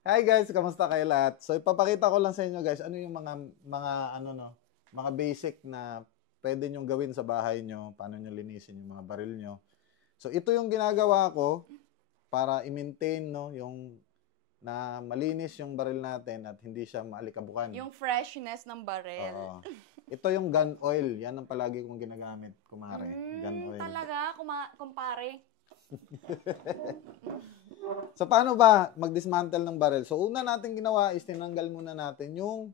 Hi guys, kamusta kayo lahat? So ipapakita ko lang sa inyo guys, ano yung mga ano no, mga basic na pwede nyo gawin sa bahay nyo, paano nyo linisin yung mga baril nyo. So ito yung ginagawa ko para i-maintain no, yung na malinis yung baril natin at hindi siya maalikabukan. Yung freshness ng barel. Oo. Ito yung gun oil, yan ang palagi kong ginagamit, kumare. Gun oil. Talaga, kumpare. So paano ba mag-dismantle ng baril? So una natin ginawa is tinanggal muna natin yung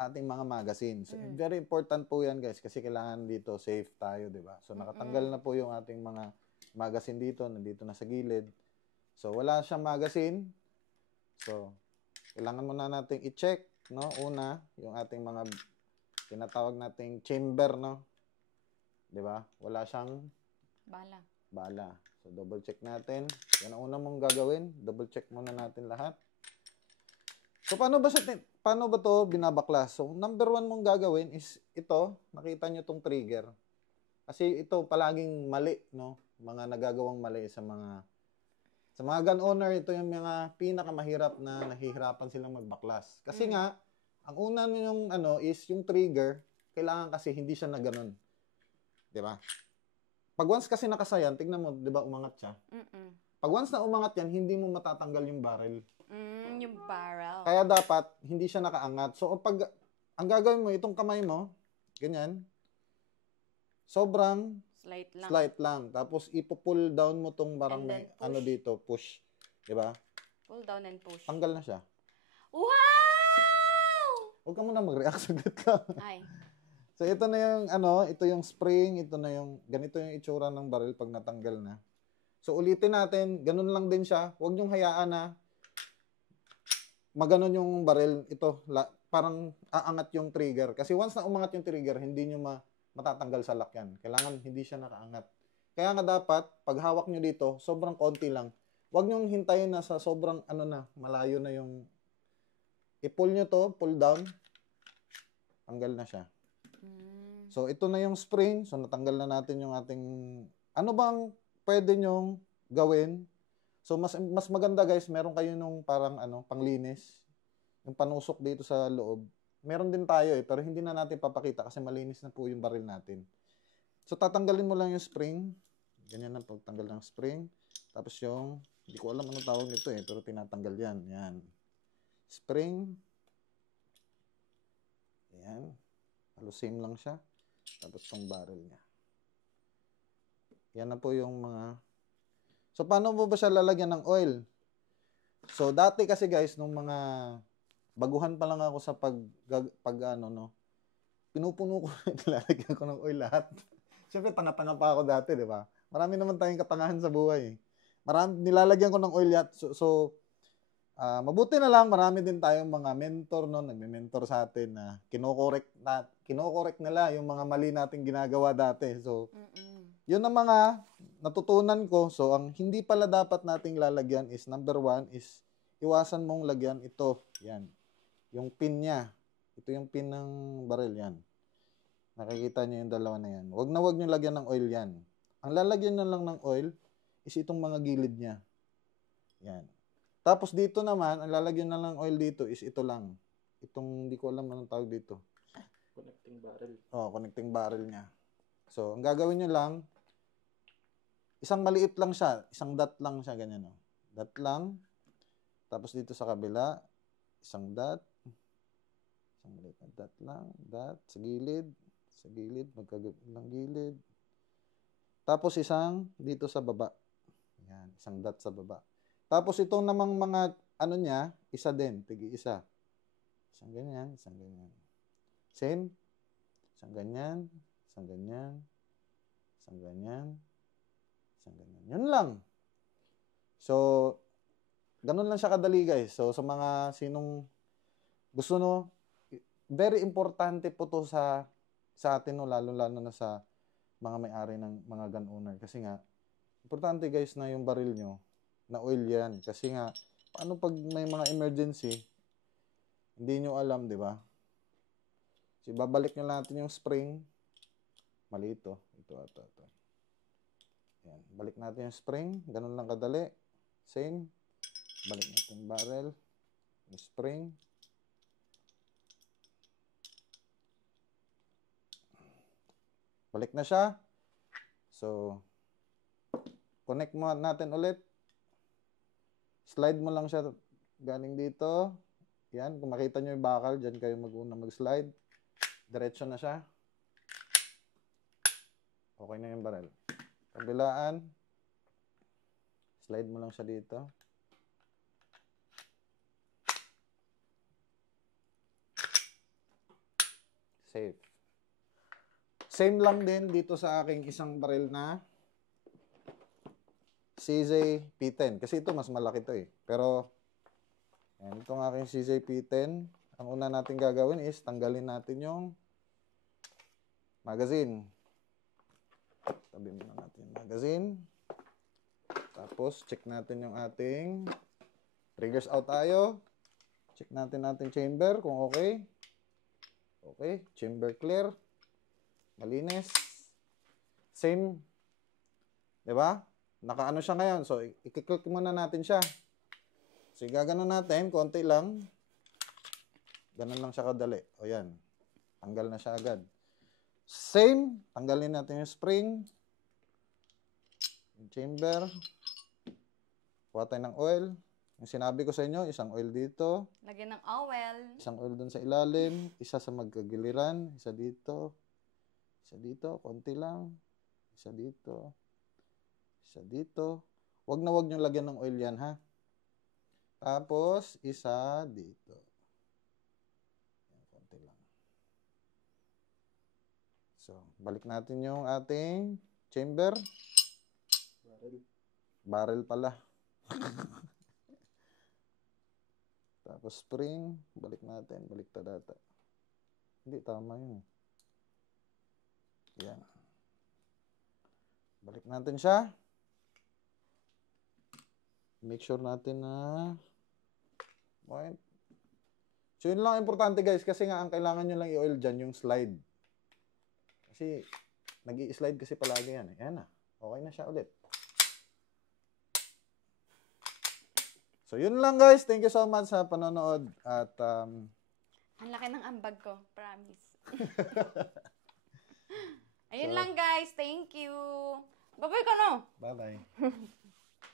ating mga magazine. So, very important po yan guys kasi kailangan dito safe tayo, di ba? So nakatanggal na po yung ating mga magazine dito, nandito na sa gilid. So wala siyang magazine. So kailangan muna nating i-check, no? Una, yung ating mga tinatawag nating chamber, no? Di ba? Wala siyang bala. So double check natin. Yan ang una mong gagawin. Double check muna natin lahat. So, paano ba to binabaklas? So, number one mong gagawin is ito. Nakita nyo tong trigger. Kasi ito palaging mali, no? Mga nagagawang mali sa mga gun owner, ito yung mga pinakamahirap na nahihirapan silang magbaklas. Kasi nga, ang una yung ano is yung trigger, kailangan kasi hindi siya na ganun. 'Di ba? Pag once kasi nakasayan, tignan mo, 'di ba, umangat siya. Pag once na umangat yan, hindi mo matatanggal yung barrel. Yung barrel. Kaya dapat hindi siya nakaangat. So pag ang gagawin mo itong kamay mo, ganyan. Sobrang slight lang. Tapos ipo-pull down mo tong parang may ano dito, push, 'di ba? Pull down and push. Tanggal na siya. Wow! Huwag ka muna mag-react saglit ka. Ay. So ito na yung ano, ito yung spring, ito na yung ganito yung itsura ng barrel pag natanggal na. So ulitin natin, ganun lang din siya. Huwag niyong hayaan na maganon yung barrel, ito, parang aangat yung trigger. Kasi once na umangat yung trigger, hindi nyo matatanggal sa lock yan. Kailangan hindi siya nakaangat. Kaya nga dapat, pag hawak nyo dito, sobrang konti lang. Huwag nyo hintayin na sa sobrang ano na, malayo na yung i-pull nyo to, pull down, tanggal na siya. So, ito na yung spring. So, natanggal na natin yung ating, ano bang pwede nyong gawin? So, mas maganda guys, meron kayo nung parang ano, panglinis. Yung panusok dito sa loob. Meron din tayo pero hindi na natin papakita kasi malinis na po yung baril natin. So, tatanggalin mo lang yung spring. Ganyan ang pagtanggal ng spring. Tapos yung, hindi ko alam anong tawag nito pero tinatanggal yan. Yan. Spring. Ayan. Halos same lang siya. Tapos tong barrel niya. Yan na po yung mga. So, paano mo ba siya lalagyan ng oil? So, dati kasi guys, nung mga baguhan pa lang ako sa pag ano, no, pinupuno ko, nilalagyan ko ng oil lahat. Siyempre, tanga-tanga pa ako dati, di ba? Marami naman tayong katangahan sa buhay. Nilalagyan ko ng oil yacht. So, mabuti na lang, marami din tayong mga mentor, no, nagme-mentor sa atin na kinokorek nila yung mga mali nating ginagawa dati. So, yun ang mga natutunan ko. So, ang hindi pala dapat nating lalagyan is, number one is, iwasan mong lagyan ito. Yan. Yung pin niya. Ito yung pin ng baril yan. Nakikita niyo yung dalawa na yan. Huwag niyo lagyan ng oil yan. Ang lalagyan na lang ng oil is itong mga gilid niya. Yan. Tapos dito naman, ang lalagyan na lang oil dito is ito lang. Itong, hindi ko alam anong tawag dito. Connecting barrel. Connecting barrel niya. So, ang gagawin niyo lang, isang maliit lang siya. Isang dot lang siya, ganyan. Oh. Dot lang. Tapos dito sa kabila, isang dot. Isang maliit na dot lang. Dot. Sa gilid. Sa gilid. Magkagawin ng gilid. Tapos isang dito sa baba. Yan. Isang dot sa baba. Tapos itong namang mga ano niya, isa din. Tigi-isa. Isang ganyan. Isang ganyan. Same. Isang ganyan. Isang ganyan. Isang ganyan. Isang ganyan. Yun lang. So, ganun lang siya kadali guys. So, sa mga sinong gusto no, very importante po to sa atin no, lalo-lalo na sa mga may-ari ng mga gun owner. Kasi nga, importante guys na yung baril nyo, na oil yan. Kasi nga, paano pag may mga emergency, hindi nyo alam, di ba? So, babalik nyo natin yung spring. Mali ito. Ito. Yan. Balik natin yung spring. Ganun lang kadali. Same. Balik natin yung barrel. Yung spring. Balik na siya. So, connect mo natin ulit. Slide mo lang siya galing dito. Yan, kung makita nyo yung bakal, dyan kayo mag-una mag-slide. Diretso na siya. Okay na yung barrel. Kabilaan. Slide mo lang siya dito. Safe. Same lang din dito sa aking isang barrel na CJ P10. Kasi ito mas malaki to eh. Pero, yan, itong aking CJ P10. Ang una natin gagawin is tanggalin natin yung magazine. Tabi muna natin yung magazine. Tapos, check natin yung ating triggers out tayo. Check natin ating chamber kung okay. Okay, chamber clear. Malinis. Same. Diba? Nakaano siya ngayon. So, i-click muna natin siya. So, gaganon natin. Konti lang. Ganon lang siya kadali. O yan. Tanggal na siya agad. Same. Tanggalin natin yung spring. Yung chamber. Kuha tayo ng oil. Yung sinabi ko sa inyo, isang oil dito. Lagyan ng oil. Isang oil dun sa ilalim. Isa sa magkagiliran. Isa dito. Isa dito. Konti lang. Isa dito. Isa dito. Wag na wag nyo lagyan ng oil yan, ha? Tapos, isa dito. Yan, konti lang. So, balik natin yung ating chamber. Barrel pala. Tapos spring. Balik natin. Balik data. Hindi, tama yun. Yan. Balik natin siya. Make sure natin na point. So, yun lang importante guys. Kasi nga, ang kailangan nyo lang i-oil dyan yung slide. Kasi, nag-i-slide kasi palagi yan. Ayan na. Okay na siya ulit. So, yun lang guys. Thank you so much sa panonood. At, Ang laki ng ambag ko. Promise. Ayun lang guys. Thank you. Bye-bye ka no. bye-bye.